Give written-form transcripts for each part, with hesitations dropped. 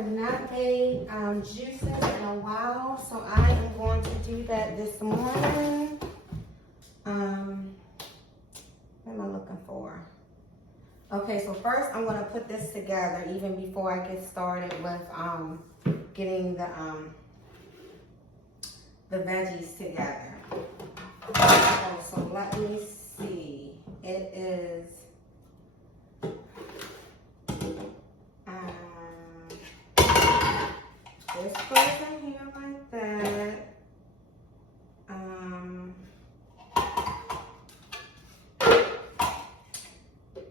have not made juices in a while, so I am going to do that this morning. What am I looking for? Okay, so first I'm gonna put this together even before I get started with getting the veggies together. Oh, so let me see. It is this goes in here like that.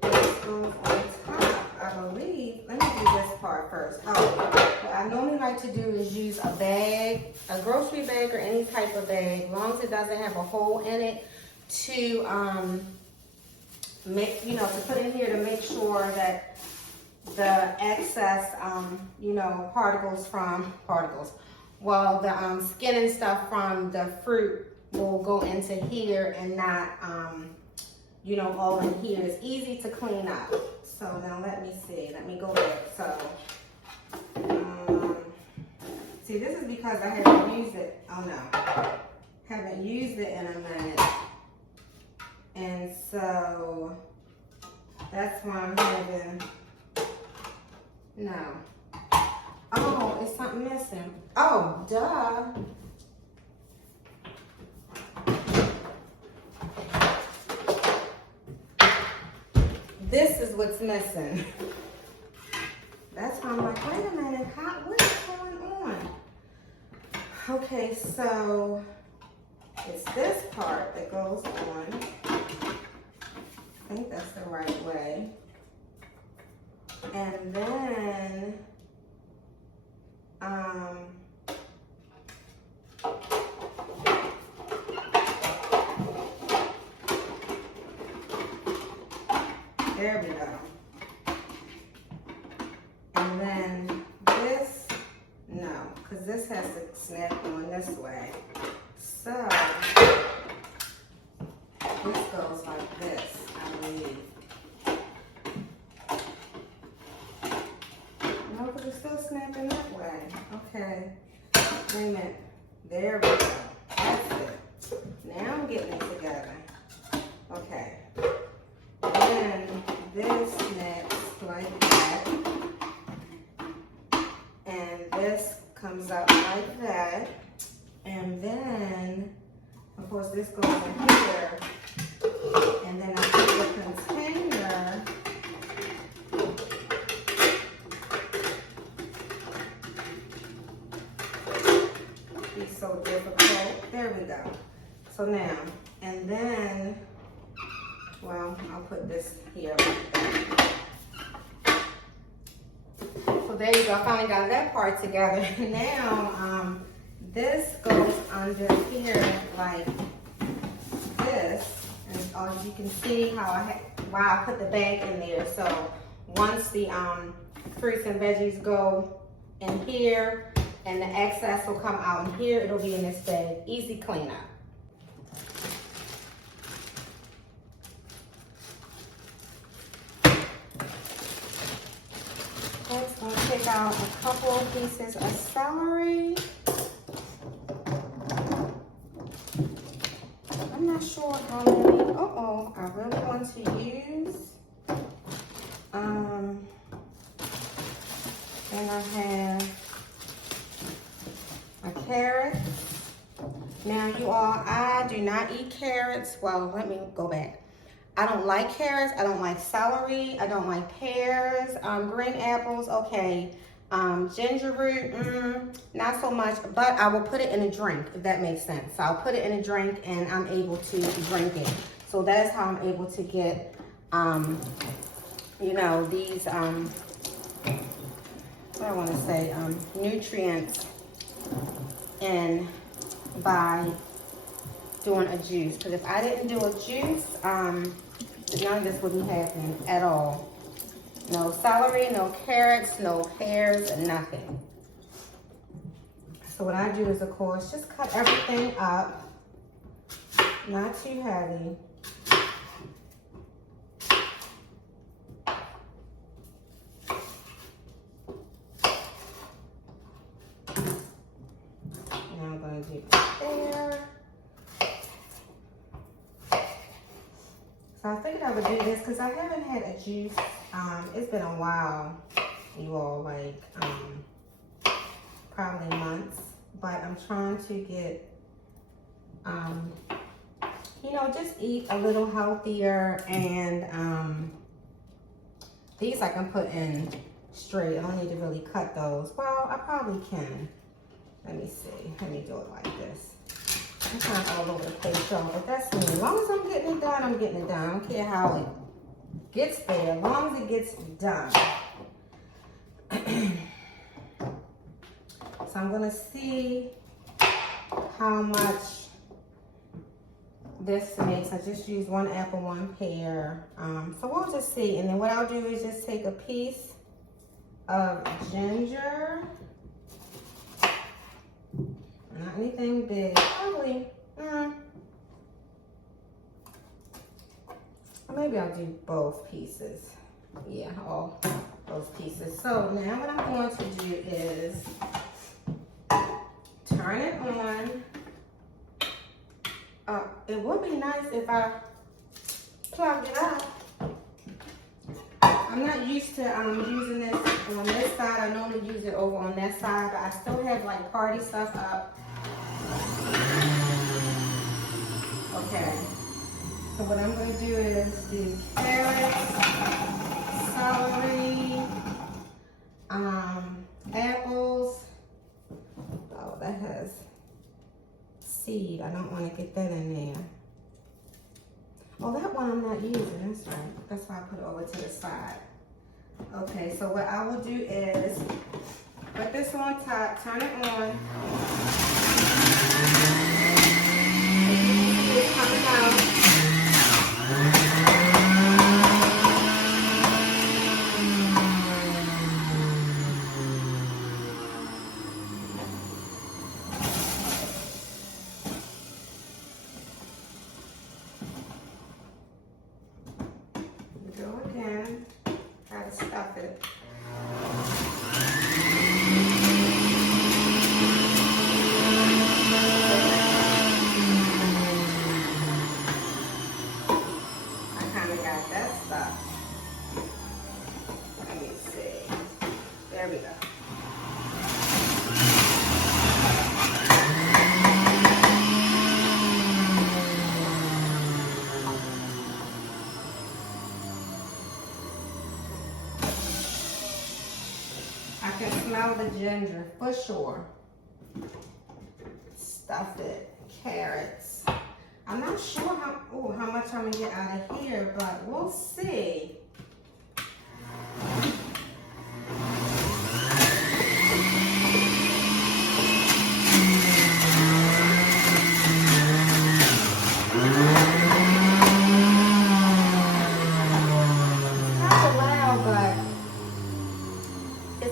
This goes on top, I believe. Let me do this part first. Oh, what I normally like to do is use a bag, a grocery bag or any type of bag, as long as it doesn't have a hole in it, to make, to put in here to make sure that the excess, the skin and stuff from the fruit will go into here and not, all in here. It's easy to clean up. So now let me see. Let me go back. So, see, this is because I haven't used it. Oh no, haven't used it in a minute, and so that's why I'm having. No. Oh, it's something missing. Oh, duh. This is what's missing. That's why I'm like, wait a minute, what is going on? Okay, so it's this part that goes on. I think that's the right way. And then, there we go. And then this, no, because this has to snap on this way. So, this goes like this, I believe. No, because it's still snapping that way. Okay. Wait a minute. There we go. That's it. Now I'm getting it together. Okay. Then this snaps like that. And this comes out like that. And then, of course, this goes in here. And then I put the container. So difficult. There we go. So now, and then, well, I'll put this here. So there you go. I finally got that part together. Now, this goes under here like this. And as you can see why I put the bag in there. So once the fruits and veggies go in here, and the excess will come out in here. It'll be in this bag. Easy cleanup. Next, we'll take out a couple of pieces of celery. I'm not sure how many. I really want to use. And I have a carrot. Now you all, I do not eat carrots. Well, let me go back. I don't like carrots. I don't like celery. I don't like pears. Green apples, okay. Ginger root, not so much. But I will put it in a drink, if that makes sense. So I'll put it in a drink and I'm able to drink it. So that's how I'm able to get, these, what I want to say, nutrients in by doing a juice. Because if I didn't do a juice, none of this wouldn't happen at all. No celery, no carrots, no pears, nothing. So what I do is, of course, just cut everything up, not too heavy. I figured I would do this because I haven't had a juice. It's been a while, you all, like probably months. But I'm trying to get, you know, just eat a little healthier. And these I can put in straight. I don't need to really cut those. Well, I probably can. Let me see. Let me do it like this. I'm kind of all over the place, y'all, but that's me. As long as I'm getting it done, I'm getting it done. I don't care how it gets there, as long as it gets done. So I'm gonna see how much this makes. I just used 1 apple, 1 pear. So we'll just see. And then what I'll do is just take a piece of ginger. Not anything big, probably, or maybe I'll do both pieces. Yeah, all those pieces. So now what I'm going to do is turn it on. It would be nice if I plugged it up. I'm not used to using this on this side. I normally use it over on that side, but I still have like party stuff up. Okay, so what I'm going to do is do carrots, celery, apples. Oh, that has seed. I don't want to get that in there. Oh, that one I'm not using. That's right. That's why I put it over to the side. Okay, so what I will do is put this on top, turn it on. It's coming out. Go again. Try to stuff it. There we go. I can smell the ginger for sure. Stuff it. Carrots. I'm not sure how much I'm gonna get out of here, but we'll see.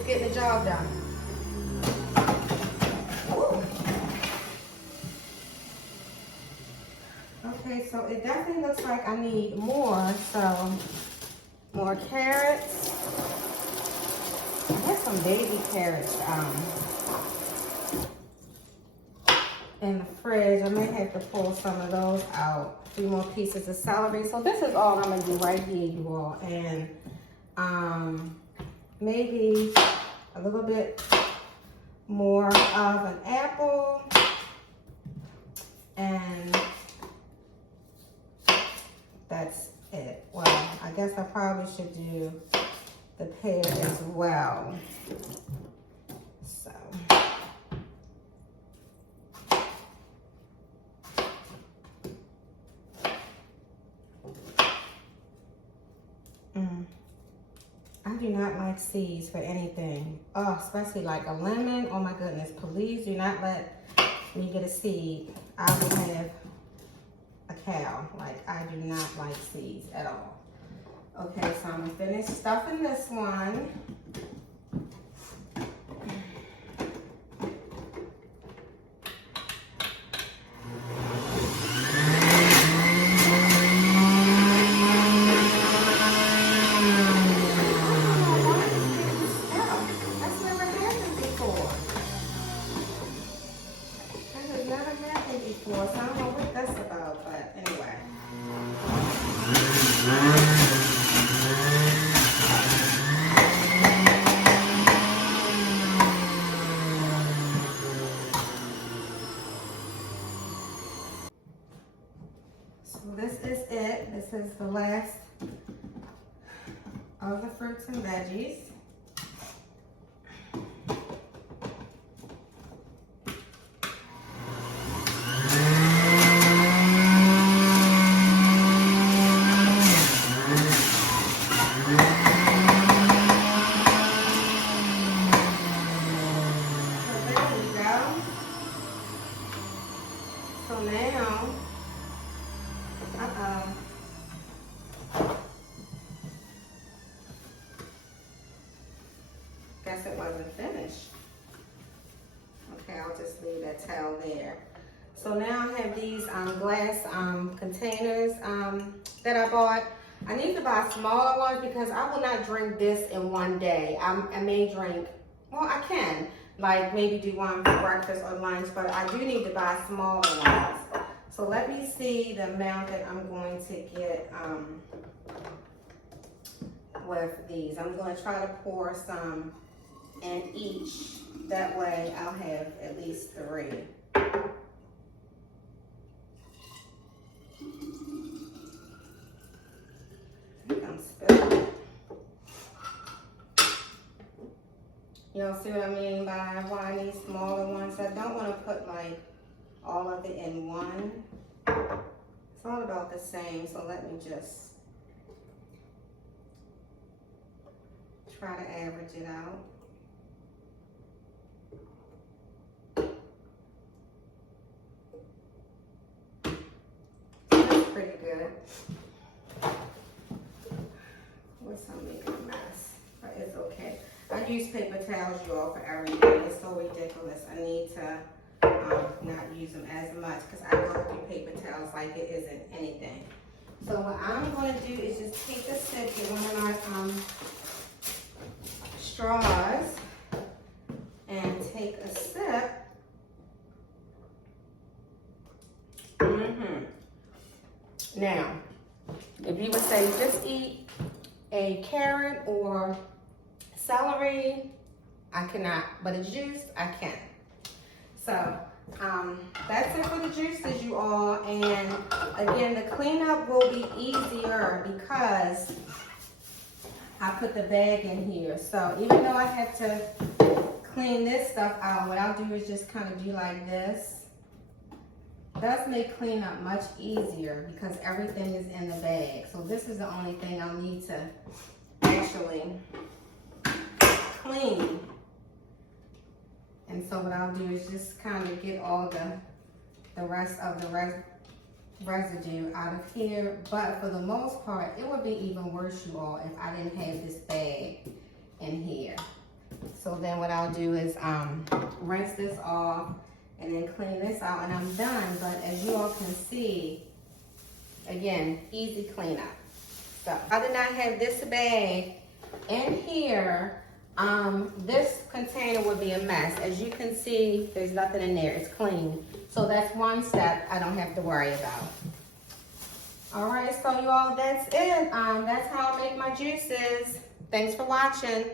Get the job done. Woo. Okay, so it definitely looks like I need more. So more carrots. I have some baby carrots in the fridge. I may have to pull some of those out. 3 more pieces of celery. So this is all I'm gonna do right here, you all. And maybe a little bit more of an apple, and that's it. Well, I guess I probably should do the pear as well. So. I do not like seeds for anything. Oh, especially like a lemon. Oh my goodness, please do not let me get a seed. I will have a cow. Like, I do not like seeds at all. Okay, so I'm gonna finish stuffing this one. So I don't know what that's about, but anyway. veggies. So now, guess it wasn't finished. Okay, I'll just leave that towel there. So now I have these glass containers that I bought. I need to buy smaller ones because I will not drink this in one day. I may drink, well, I can, like maybe do one for breakfast or lunch, but I do need to buy smaller ones. So let me see the amount that I'm going to get with these. I'm going to try to pour some in each. That way I'll have at least 3. I think I'm spilling. Y'all see what I mean by why I need smaller ones? I don't want to put like all of it in one. It's all about the same, so let me just try to average it out. That's pretty good. What's I'm making a mess, but it's okay. I use paper towels, you all, for everything. It's so ridiculous. I need to not use them as much because I go through paper towels like it isn't anything. So what I'm going to do is just take a sip, get one of my straws, and take a sip. Now, if you would say just eat a carrot or celery, I cannot, but a juice, I can. So that's it for the juices, you all. And again, the cleanup will be easier because I put the bag in here. So even though I have to clean this stuff out, what I'll do is just kind of do like this. It does make cleanup much easier because everything is in the bag. So this is the only thing I'll need to actually clean. And so what I'll do is just kind of get all the rest of the residue out of here. But for the most part, it would be even worse, you all, if I didn't have this bag in here. So then what I'll do is rinse this off and then clean this out and I'm done. But as you all can see, again, easy cleanup. So I did not have this bag in here, this container would be a mess. As you can see, there's nothing in there, it's clean. So that's one step I don't have to worry about. All right, so you all, that's it. That's how I make my juices. Thanks for watching.